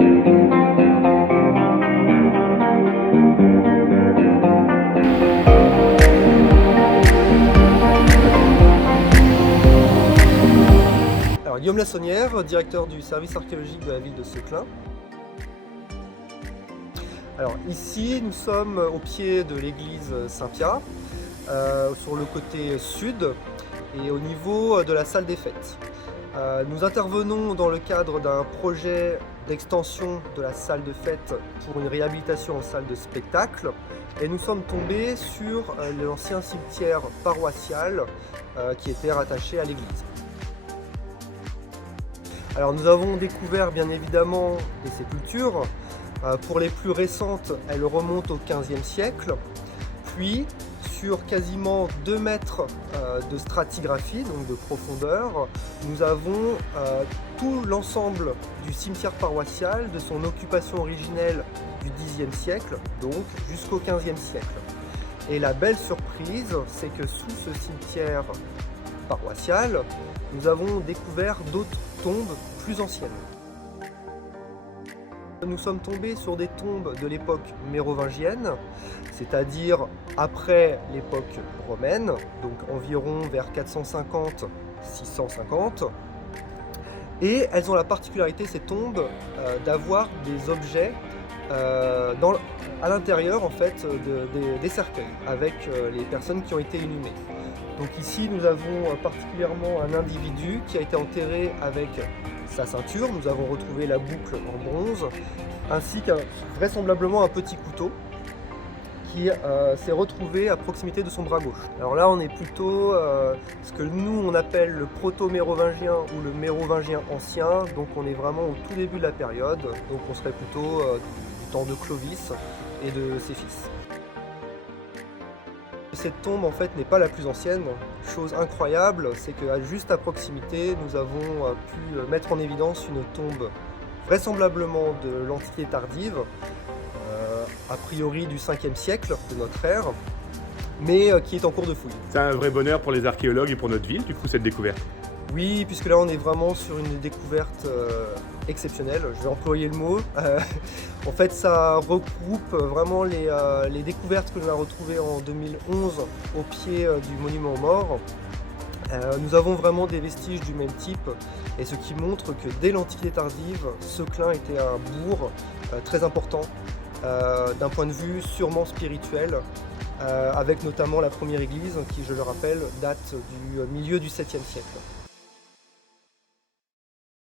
Alors, Guillaume Lassonnière, directeur du service archéologique de la ville de Seclin. Alors ici, nous sommes au pied de l'église Saint-Pierre, sur le côté sud et au niveau de la salle des fêtes. Nous intervenons dans le cadre d'un projet d'extension de la salle de fête pour une réhabilitation en salle de spectacle et nous sommes tombés sur l'ancien cimetière paroissial qui était rattaché à l'église. Alors nous avons découvert bien évidemment des sépultures. Pour les plus récentes, elles remontent au XVe siècle. Puis sur quasiment 2 mètres de stratigraphie, donc de profondeur, nous avons tout l'ensemble du cimetière paroissial, de son occupation originelle du Xe siècle, donc jusqu'au XVe siècle. Et la belle surprise, c'est que sous ce cimetière paroissial, nous avons découvert d'autres tombes plus anciennes. Nous sommes tombés sur des tombes de l'époque mérovingienne, c'est-à-dire après l'époque romaine, donc environ vers 450-650. Et elles ont la particularité, ces tombes, d'avoir des objets à l'intérieur en fait, des cercueils, avec les personnes qui ont été inhumées. Donc ici, nous avons particulièrement un individu qui a été enterré avec sa ceinture. Nous avons retrouvé la boucle en bronze, ainsi qu'un vraisemblablement un petit couteau qui s'est retrouvé à proximité de son bras gauche. Alors là, on est plutôt ce que nous on appelle le proto-mérovingien ou le mérovingien ancien. Donc on est vraiment au tout début de la période. Donc on serait plutôt du temps de Clovis et de ses fils. Cette tombe en fait n'est pas la plus ancienne. Chose incroyable, c'est que juste à proximité, nous avons pu mettre en évidence une tombe vraisemblablement de l'Antiquité tardive, a priori du 5e siècle de notre ère, mais qui est en cours de fouille. C'est un vrai bonheur pour les archéologues et pour notre ville, du coup, cette découverte. Oui, puisque là on est vraiment sur une découverte exceptionnelle, je vais employer le mot. En fait, ça regroupe vraiment les découvertes que l'on a retrouvées en 2011 au pied du monument aux morts. Nous avons vraiment des vestiges du même type, et ce qui montre que dès l'Antiquité tardive, Seclin était un bourg très important, d'un point de vue sûrement spirituel, avec notamment la première église qui, je le rappelle, date du milieu du 7e siècle.